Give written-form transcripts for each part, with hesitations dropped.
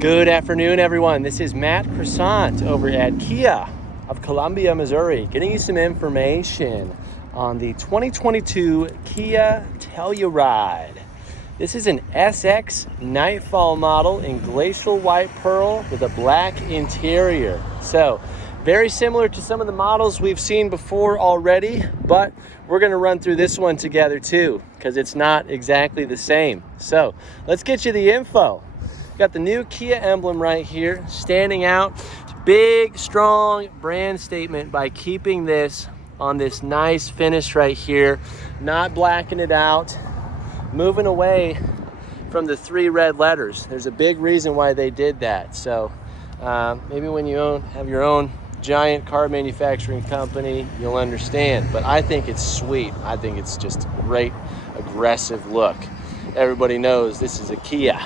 Good afternoon, everyone. This is Matt Croissant over at Kia of Columbia, Missouri, getting you some information on the 2022 Kia Telluride. This is an SX Nightfall model in Glacial white pearl with a black interior. So very similar to some of the models we've seen before already, but we're going to run through this one together too because it's not exactly the same. So let's get you the info. Got the new Kia emblem right here, standing out. Big, strong brand statement by keeping this on this nice finish right here, not blacking it out, moving away from the 3 red letters. There's a big reason why they did that. So maybe when you have your own giant car manufacturing company, you'll understand. But I think it's sweet. I think it's just a great, aggressive look. Everybody knows this is a Kia.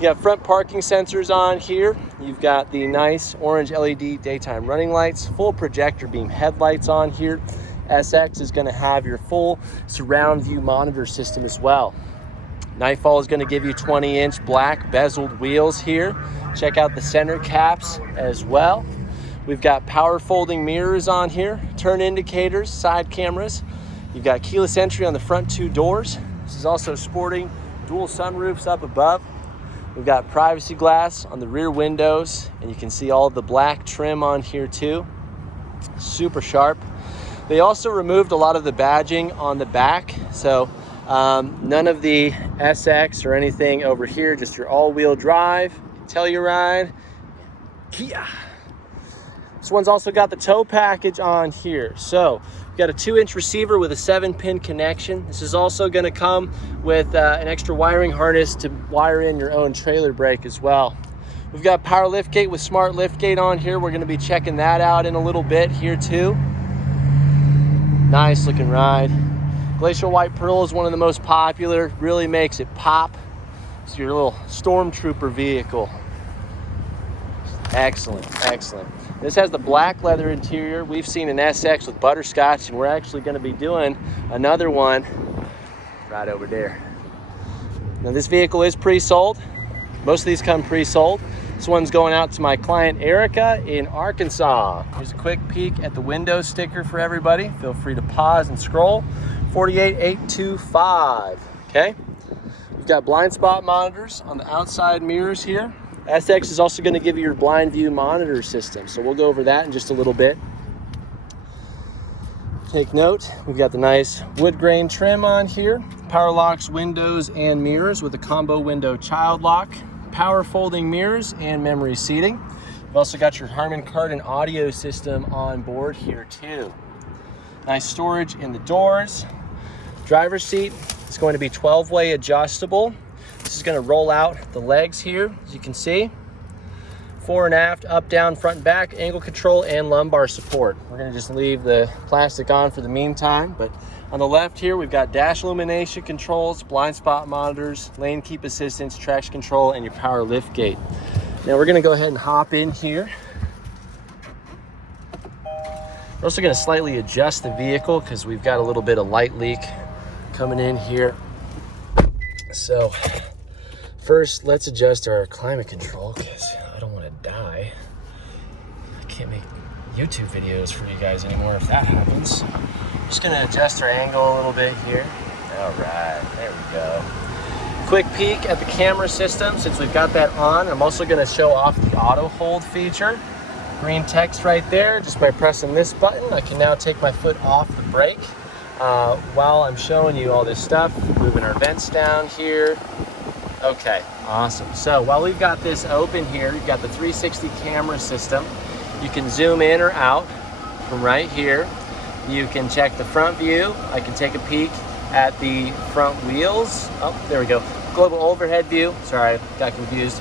You got front parking sensors on here. You've got the nice orange LED daytime running lights, full projector beam headlights on here. SX is going to have your full surround view monitor system as well. Nightfall is going to give you 20-inch black bezeled wheels here. Check out the center caps as well. We've got power folding mirrors on here, turn indicators, side cameras. You've got keyless entry on the front 2 doors. This is also sporting dual sunroofs up above. We've got privacy glass on the rear windows, and you can see all the black trim on here too. Super sharp. They also removed a lot of the badging on the back, so none of the SX or anything over here, just your all-wheel drive, Telluride, Kia. This one's also got the tow package on here. So we've got a 2-inch receiver with a 7-pin connection. This is also going to come with an extra wiring harness to wire in your own trailer brake as well. We've got power liftgate with smart liftgate on here. We're going to be checking that out in a little bit here too. Nice looking ride. Glacial white pearl is one of the most popular. Really makes it pop. It's your little stormtrooper vehicle. Excellent, excellent. This has the black leather interior. We've seen an SX with butterscotch, and we're actually going to be doing another one right over there. Now this vehicle is pre-sold. Most of these come pre-sold. This one's going out to my client Erica in Arkansas. Here's a quick peek at the window sticker for everybody. Feel free to pause and scroll. 48825, okay? We've got blind spot monitors on the outside mirrors here. SX is also going to give you your blind view monitor system, so we'll go over that in just a little bit. Take note, we've got the nice wood grain trim on here, power locks, windows, and mirrors with a combo window child lock, power folding mirrors, and memory seating. We've also got your Harman Kardon audio system on board here too. Nice storage in the doors. Driver's seat is going to be 12-way adjustable. This is going to roll out the legs here, as you can see. Fore and aft, up, down, front and back, angle control, and lumbar support. We're going to just leave the plastic on for the meantime, but on the left here, we've got dash illumination controls, blind spot monitors, lane keep assistance, traction control, and your power lift gate. Now we're going to go ahead and hop in here. We're also going to slightly adjust the vehicle because we've got a little bit of light leak coming in here. So first, let's adjust our climate control because I don't want to die. I can't make YouTube videos for you guys anymore if that happens. Just going to adjust our angle a little bit here. All right, there we go. Quick peek at the camera system since we've got that on. I'm also going to show off the auto hold feature. Green text right there. Just by pressing this button, I can now take my foot off the brake while I'm showing you all this stuff. Moving our vents down here. Okay, awesome. So while we've got this open here, you've got the 360 camera system. You can zoom in or out from right here. You can check the front view. I can take a peek at the front wheels. Oh, there we go. Global overhead view. Sorry, got confused.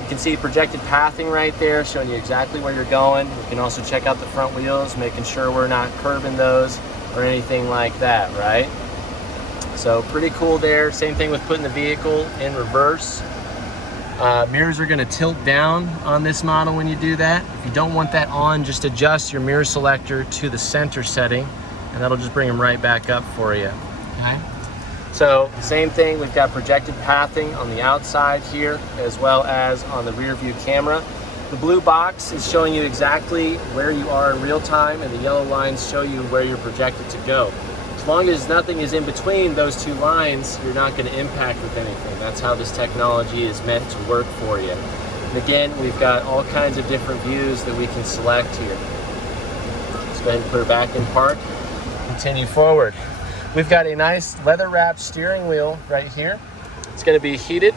You can see projected pathing right there, showing you exactly where you're going. You can also check out the front wheels, making sure we're not curbing those or anything like that, right? So pretty cool there. Same thing with putting the vehicle in reverse. Mirrors are going to tilt down on this model when you do that. If you don't want that on, just adjust your mirror selector to the center setting, and that'll just bring them right back up for you. Okay. So same thing, we've got projected pathing on the outside here as well as on the rear view camera. The blue box is showing you exactly where you are in real time, and the yellow lines show you where you're projected to go. As long as nothing is in between those two lines, you're not going to impact with anything. That's how this technology is meant to work for you. And again, we've got all kinds of different views that we can select here. Let's go ahead and put her back in park. Continue forward. We've got a nice leather-wrapped steering wheel right here. It's going to be heated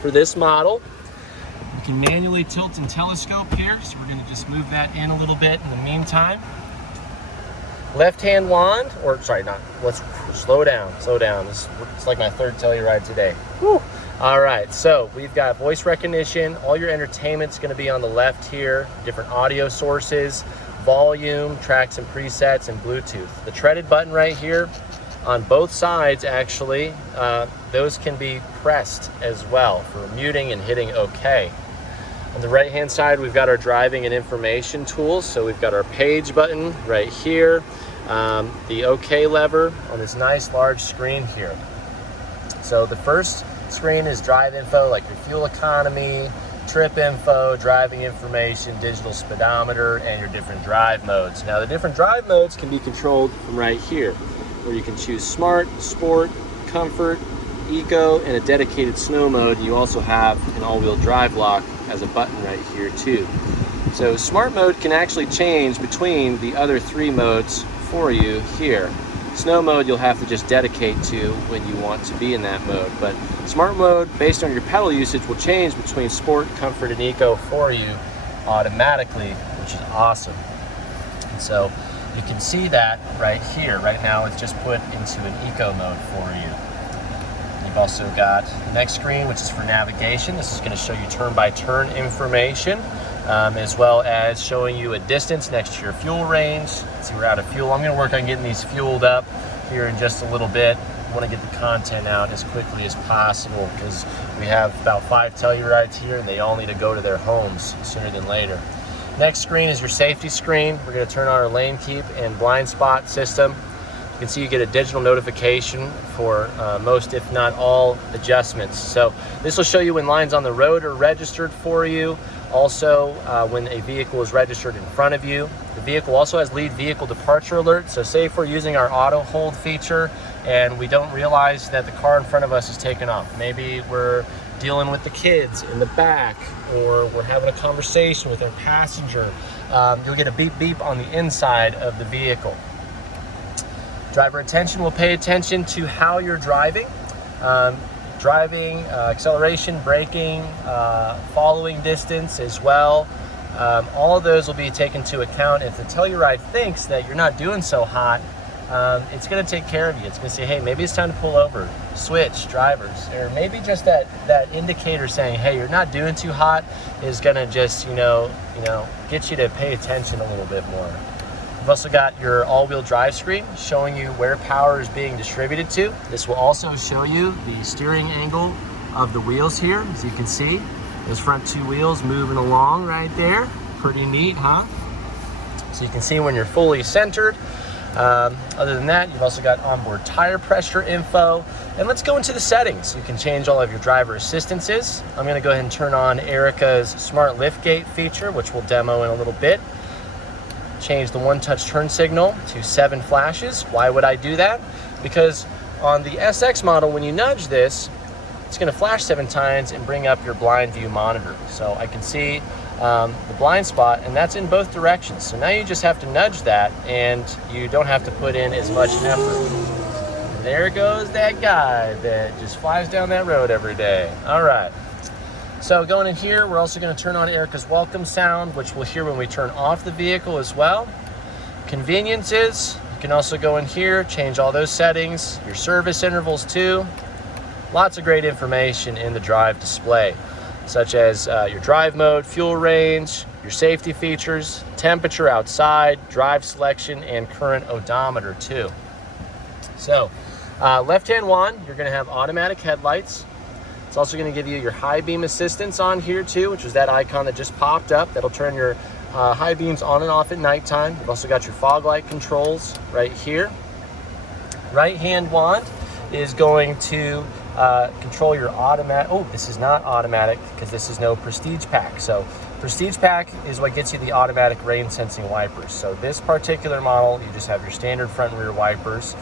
for this model. You can manually tilt and telescope here, so we're going to just move that in a little bit in the meantime. Left-hand wand, or sorry, not, let's slow down. It's like my third Telluride today. Woo. All right, so we've got voice recognition. All your entertainment's going to be on the left here, different audio sources, volume, tracks and presets, and Bluetooth. The treaded button right here on both sides, actually, those can be pressed as well for muting and hitting OK. On the right hand side, we've got our driving and information tools. So we've got our page button right here, the OK lever on this nice large screen here. So the first screen is drive info, like your fuel economy, trip info, driving information, digital speedometer, and your different drive modes. Now the different drive modes can be controlled from right here, where you can choose Smart, Sport, Comfort, Eco, and a dedicated snow mode. You also have an all-wheel drive lock as a button right here too. So Smart mode can actually change between the other three modes for you here. Snow mode you'll have to just dedicate to when you want to be in that mode, but Smart mode, based on your pedal usage, will change between Sport, Comfort, and Eco for you automatically, which is awesome. And so you can see that right here. Right now it's just put into an Eco mode for you. You've also got the next screen, which is for navigation. This is going to show you turn-by-turn information, as well as showing you a distance next to your fuel range. See, we're out of fuel. I'm going to work on getting these fueled up here in just a little bit. I want to get the content out as quickly as possible because we have about 5 Tellurides here, and they all need to go to their homes sooner than later. Next screen is your safety screen. We're going to turn on our lane keep and blind spot system. You can see you get a digital notification for most, if not all, adjustments. So this will show you when lines on the road are registered for you. Also, when a vehicle is registered in front of you. The vehicle also has lead vehicle departure alert. So say if we're using our auto hold feature and we don't realize that the car in front of us is taken off. Maybe we're dealing with the kids in the back, or we're having a conversation with our passenger. You'll get a beep beep on the inside of the vehicle. Driver attention will pay attention to how you're driving. Acceleration, braking, following distance as well. All of those will be taken into account. If the Telluride thinks that you're not doing so hot, it's going to take care of you. It's going to say, hey, maybe it's time to pull over, switch drivers, or maybe just that indicator saying, hey, you're not doing too hot is going to just, get you to pay attention a little bit more. You've also got your all-wheel drive screen showing you where power is being distributed to. This will also show you the steering angle of the wheels here. As you can see, those front two wheels moving along right there. Pretty neat, huh? So you can see when you're fully centered. Other than that, you've also got onboard tire pressure info. And let's go into the settings. You can change all of your driver assistances. I'm going to go ahead and turn on Erica's smart liftgate feature, which we'll demo in a little bit. Change the one-touch turn signal to 7 flashes. Why would I do that? Because on the SX model, when you nudge this, it's going to flash 7 times and bring up your blind view monitor. So I can see the blind spot, and that's in both directions. So now you just have to nudge that, and you don't have to put in as much effort. There goes that guy that just flies down that road every day. All right. So going in here, we're also going to turn on Erica's welcome sound, which we'll hear when we turn off the vehicle as well. Conveniences, you can also go in here, change all those settings, your service intervals too. Lots of great information in the drive display, such as your drive mode, fuel range, your safety features, temperature outside, drive selection, and current odometer too. So left-hand wand, you're going to have automatic headlights. It's also going to give you your high beam assistance on here too, which is that icon that just popped up. That'll turn your high beams on and off at nighttime. You've also got your fog light controls right here. Right hand wand is going to control your automatic. Oh, this is not automatic because this is no Prestige Pack. So Prestige Pack is what gets you the automatic rain sensing wipers. So this particular model, you just have your standard front and rear wipers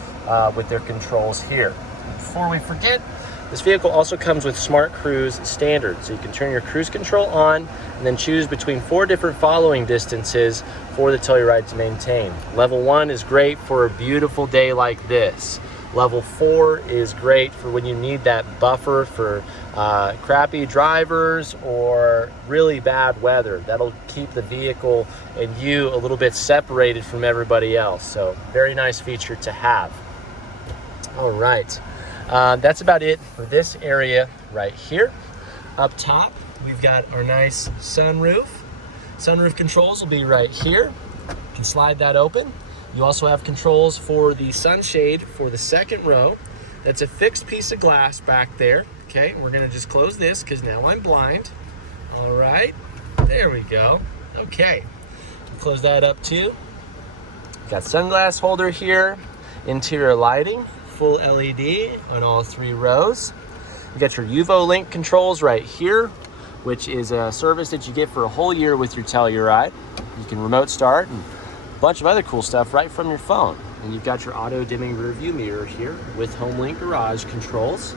with their controls here. Before we forget, this vehicle also comes with Smart Cruise Standard. So you can turn your cruise control on and then choose between 4 different following distances for the Telluride to maintain. Level 1 is great for a beautiful day like this. Level 4 is great for when you need that buffer for crappy drivers or really bad weather. That'll keep the vehicle and you a little bit separated from everybody else. So very nice feature to have. All right, that's about it for this area right here. Up top, we've got our nice sunroof. Sunroof controls will be right here. You can slide that open. You also have controls for the sunshade for the second row. That's a fixed piece of glass back there. Okay, we're gonna just close this because now I'm blind. All right, there we go. Okay, close that up too. Got sunglass holder here, interior lighting, full LED on all 3 rows. You got your UVO Link controls right here, which is a service that you get for a whole year with your Telluride. You can remote start and bunch of other cool stuff right from your phone. And you've got your auto dimming rear view mirror here with HomeLink garage controls.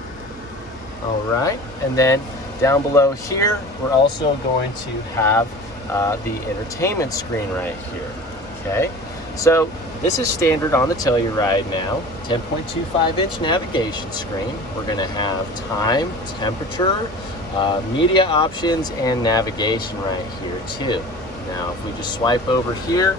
All right, and then down below here, we're also going to have the entertainment screen right here, okay? So this is standard on the Telluride now, 10.25-inch navigation screen. We're gonna have time, temperature, media options, and navigation right here too. Now, if we just swipe over here,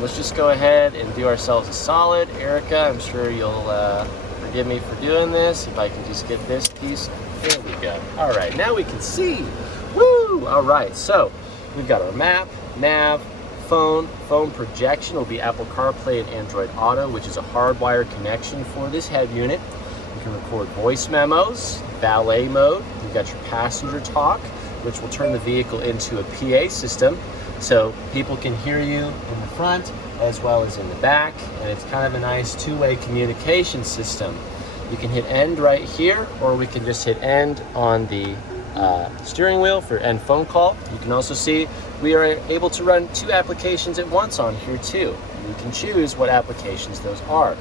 let's just go ahead and do ourselves a solid. Erica, I'm sure you'll forgive me for doing this. If I can just get this piece, there we go. All right, now we can see. Woo! All right, so we've got our map, nav, phone projection will be Apple CarPlay and Android Auto, which is a hardwired connection for this head unit. You can record voice memos, valet mode. You've got your passenger talk, which will turn the vehicle into a PA system. So people can hear you in the front as well as in the back, and it's kind of a nice 2-way communication system. You can hit end right here, or we can just hit end on the steering wheel for end phone call. You can also see we are able to run 2 applications at once on here too. You can choose what applications those are.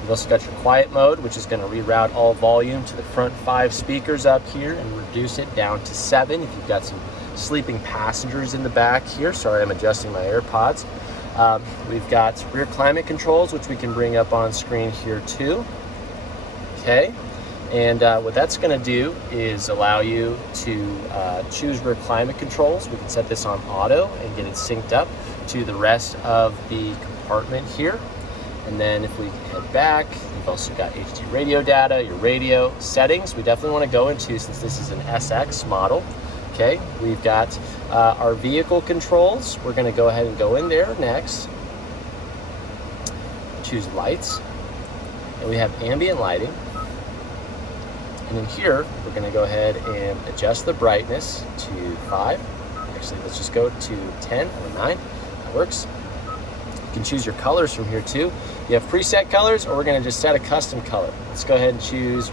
You've also got your quiet mode, which is going to reroute all volume to the front 5 speakers up here and reduce it down to 7 if you've got some sleeping passengers in the back here. Sorry, I'm adjusting my AirPods. We've got rear climate controls, which we can bring up on screen here too. Okay, and what that's going to do is allow you to choose rear climate controls. We can set this on auto and get it synced up to the rest of the compartment here. And then if we head back, you've also got HD radio data, your radio settings. We definitely want to go into, since this is an SX model. Okay, we've got our vehicle controls. We're going to go ahead and go in there next. Choose lights, and we have ambient lighting. And then here, we're going to go ahead and adjust the brightness to 5. Actually, let's just go to 10 or 9. That works. You can choose your colors from here too. You have preset colors, or we're going to just set a custom color. Let's go ahead and choose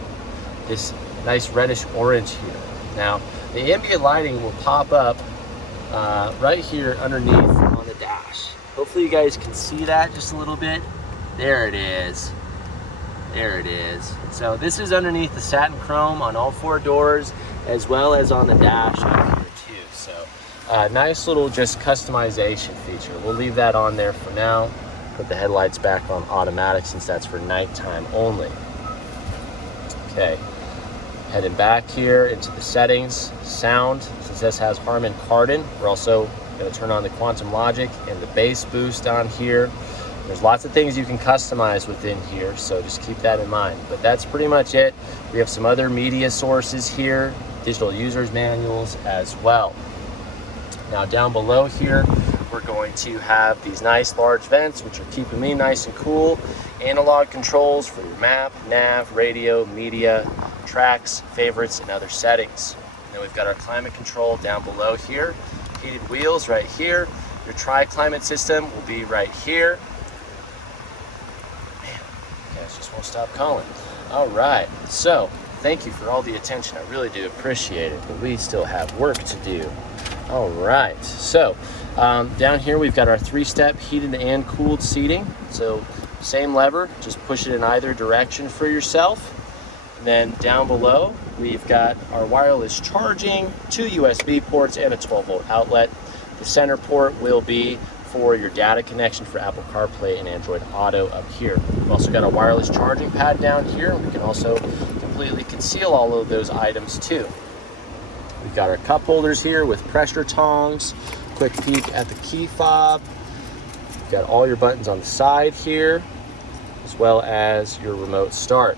this nice reddish orange here. Now, the ambient lighting will pop up right here underneath on the dash. Hopefully you guys can see that just a little bit. There it is. There it is. So this is underneath the satin chrome on all 4 doors, as well as on the dash up here too. So nice little just customization feature. We'll leave that on there for now. Put the headlights back on automatic since that's for nighttime only. Okay. Heading back here into the settings, sound, since this has Harman Kardon, we're also going to turn on the Quantum Logic and the bass boost on here. There's lots of things you can customize within here, so just keep that in mind. But that's pretty much it. We have some other media sources here, digital users manuals as well. Now down below here, we're going to have these nice large vents, which are keeping me nice and cool. Analog controls for your map, nav, radio, media, tracks, favorites, and other settings. And then we've got our climate control down below here. Heated wheels right here. Your tri-climate system will be right here. Man, okay, let's just just won't stop calling. All right, so thank you for all the attention. I really do appreciate it, but we still have work to do. All right, so down here we've got our 3-step heated and cooled seating. So same lever, just push it in either direction for yourself. And then down below, we've got our wireless charging, 2 USB ports, and a 12-volt outlet. The center port will be for your data connection for Apple CarPlay and Android Auto up here. We've also got a wireless charging pad down here. We can also completely conceal all of those items too. We've got our cup holders here with pressure tongs, quick peek at the key fob. You've got all your buttons on the side here, as well as your remote start.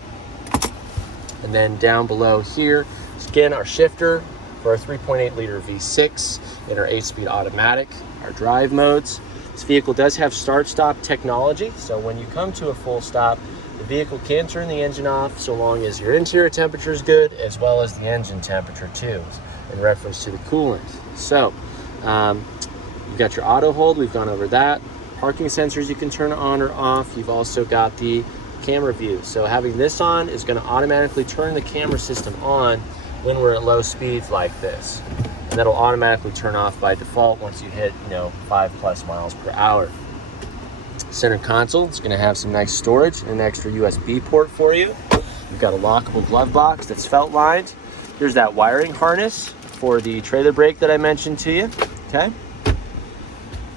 And then down below here is again our shifter for our 3.8 liter V6 and our 8-speed automatic, our drive modes. This vehicle does have start-stop technology, so when you come to a full stop, the vehicle can turn the engine off so long as your interior temperature is good, as well as the engine temperature too, in reference to the coolant. So you've got your auto hold, we've gone over that. Parking sensors you can turn on or off. You've also got the camera view. So having this on is going to automatically turn the camera system on when we're at low speeds like this. And that'll automatically turn off by default once you hit, 5+ miles per hour. Center console is going to have some nice storage and an extra USB port for you. You've got a lockable glove box that's felt lined. Here's that wiring harness for the trailer brake that I mentioned to you. Okay.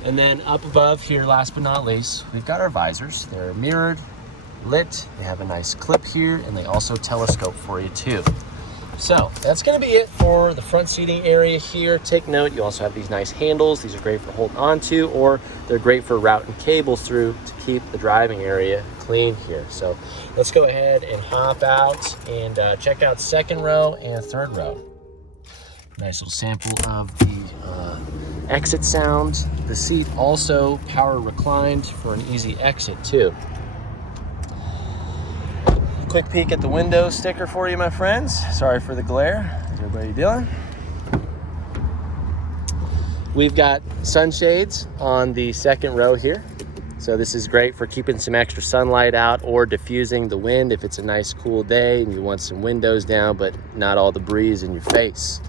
And then up above here, last but not least, we've got our visors. They're mirrored, lit, they have a nice clip here, and they also telescope for you too. So that's going to be it for the front seating area here. Take note, you also have these nice handles. These are great for holding onto, or they're great for routing cables through to keep the driving area clean here. So let's go ahead and hop out and check out second row and third row. Nice little sample of the exit sounds. The seat also power reclined for an easy exit too. Quick peek at the window sticker for you, my friends. Sorry for the glare. How's everybody doing? We've got sunshades on the second row here. So this is great for keeping some extra sunlight out or diffusing the wind if it's a nice cool day and you want some windows down but not all the breeze in your face.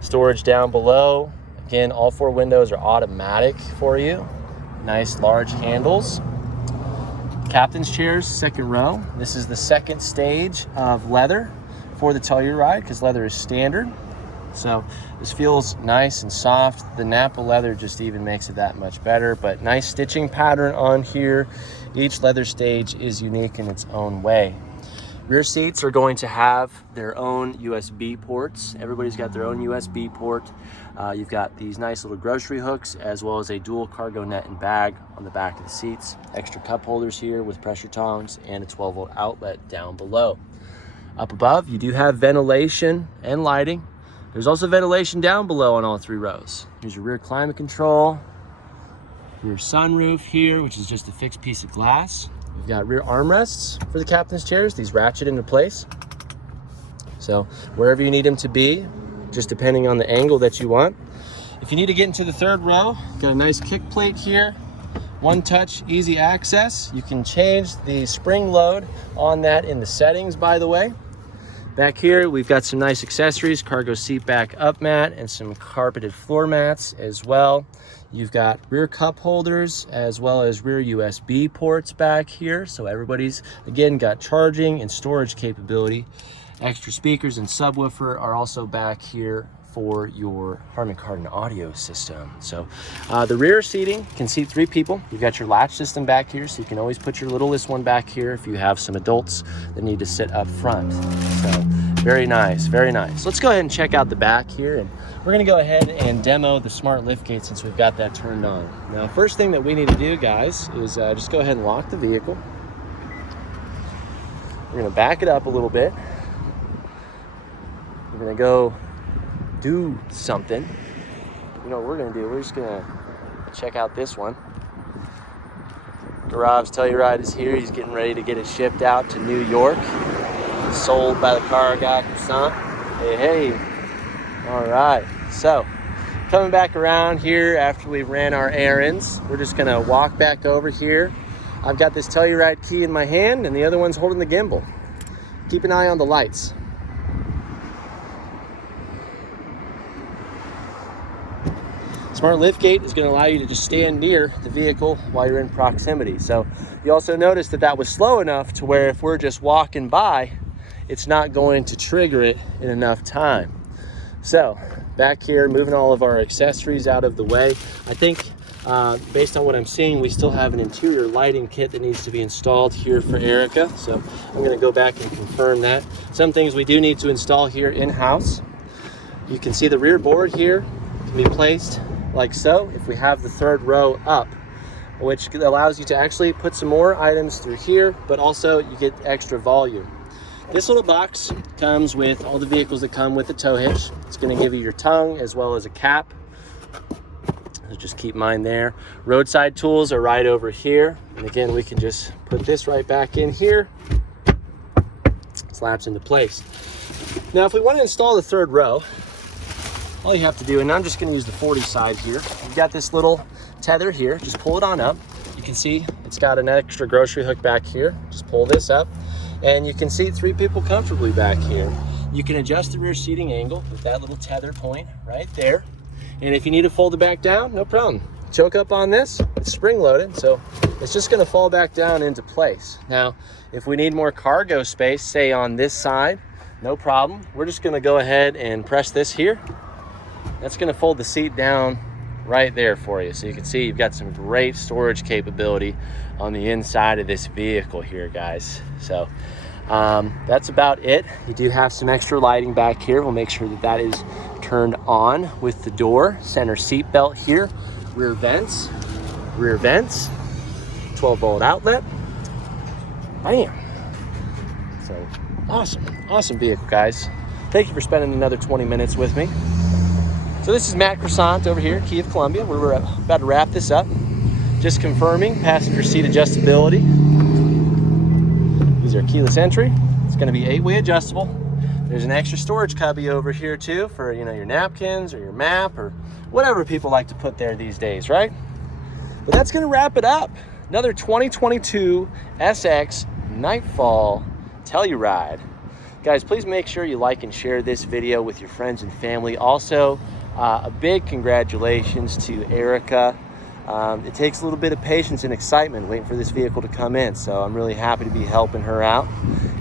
Storage down below. Again, all 4 windows are automatic for you. Nice large handles. Captain's chairs, second row. This is the second stage of leather for the Telluride because leather is standard. So this feels nice and soft. The Napa leather just even makes it that much better, but nice stitching pattern on here. Each leather stage is unique in its own way. Rear seats are going to have their own USB ports. Everybody's got their own USB port. You've got these nice little grocery hooks as well as a dual cargo net and bag on the back of the seats. Extra cup holders here with pressure tongs and a 12-volt outlet down below. Up above, you do have ventilation and lighting. There's also ventilation down below on all 3 rows. Here's your rear climate control, your sunroof here, which is just a fixed piece of glass. We've got rear armrests for the captain's chairs. These ratchet into place. So wherever you need them to be, just depending on the angle that you want. If you need to get into the third row, got a nice kick plate here. One touch, easy access. You can change the spring load on that in the settings, by the way. Back here, we've got some nice accessories, cargo seat back up mat and some carpeted floor mats as well. You've got rear cup holders as well as rear USB ports back here. So everybody's, again, got charging and storage capability. Extra speakers and subwoofer are also back here for your Harman Kardon audio system. So the rear seating can seat 3 people. You've got your latch system back here, so you can always put your littlest one back here if you have some adults that need to sit up front. So very nice, very nice. Let's go ahead and check out the back here, and we're gonna go ahead and demo the smart liftgate since we've got that turned on. Now, first thing that we need to do, guys, is just go ahead and lock the vehicle. We're gonna back it up a little bit. We're gonna go do something. You know what we're gonna do? We're just gonna check out this one. Garav's Telluride is here. He's getting ready to get it shipped out to New York. Sold by the car guy, Croissant. Hey, hey. All right, so coming back around here after we ran our errands, we're just gonna walk back over here I've got this Telluride key in my hand and the other one's holding the gimbal. Keep an eye on the lights. Smart liftgate is going to allow you to just stand near the vehicle while you're in proximity. So you also notice that that was slow enough to where if we're just walking by, it's not going to trigger it in enough time. So back here, moving all of our accessories out of the way. I think based on what I'm seeing, we still have an interior lighting kit that needs to be installed here for Erica. So I'm going to go back and confirm that. Some things we do need to install here in-house. You can see the rear board here can be placed like so if we have the third row up, which allows you to actually put some more items through here, but also you get extra volume. This little box comes with all the vehicles that come with the tow hitch. It's going to give you your tongue as well as a cap. So just keep mine there. Roadside tools are right over here. And again, we can just put this right back in here. Slaps into place. Now, if we want to install the third row, all you have to do, and I'm just going to use the 40 side here. You've got this little tether here. Just pull it on up. You can see it's got an extra grocery hook back here. Just pull this up. And you can seat 3 people comfortably back here. You can adjust the rear seating angle with that little tether point right there. And if you need to fold it back down, no problem. Choke up on this, it's spring loaded, so it's just gonna fall back down into place. Now, if we need more cargo space, say on this side, no problem. We're just gonna go ahead and press this here. That's gonna fold the seat down right there for you. So you can see you've got some great storage capability on the inside of this vehicle here, guys. So that's about it. You do have some extra lighting back here. We'll make sure that that is turned on with the door. Center seat belt here. Rear vents. 12-volt outlet. Bam. So awesome vehicle, guys. Thank you for spending another 20 minutes with me. So this is Matt Croissant over here, Kia of Columbia. We're about to wrap this up. Just confirming passenger seat adjustability. These are keyless entry. It's going to be 8-way adjustable. There's an extra storage cubby over here too for your napkins or your map or whatever people like to put there these days, right? But that's going to wrap it up. Another 2022 SX Nightfall Telluride. Guys, please make sure you like and share this video with your friends and family. Also, a big congratulations to Erica. It takes a little bit of patience and excitement waiting for this vehicle to come in, so I'm really happy to be helping her out.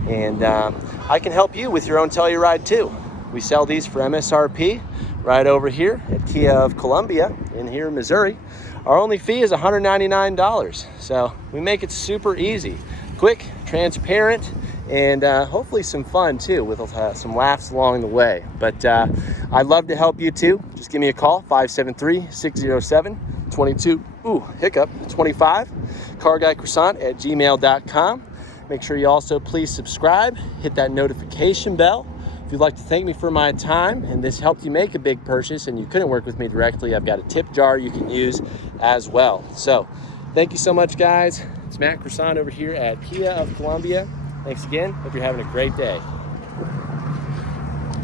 And I can help you with your own Telluride too. We sell these for MSRP right over here at Kia of Columbia in here in Missouri. Our only fee is $199, so we make it super easy, quick, transparent, and hopefully some fun too with some laughs along the way. But I'd love to help you too. Just give me a call, 573-607-25, carguycroissant@gmail.com. Make sure you also please subscribe, hit that notification bell. If you'd like to thank me for my time and this helped you make a big purchase and you couldn't work with me directly, I've got a tip jar you can use as well. So thank you so much, guys. It's Matt Croissant over here at Kia of Columbia. Thanks again. Hope you're having a great day.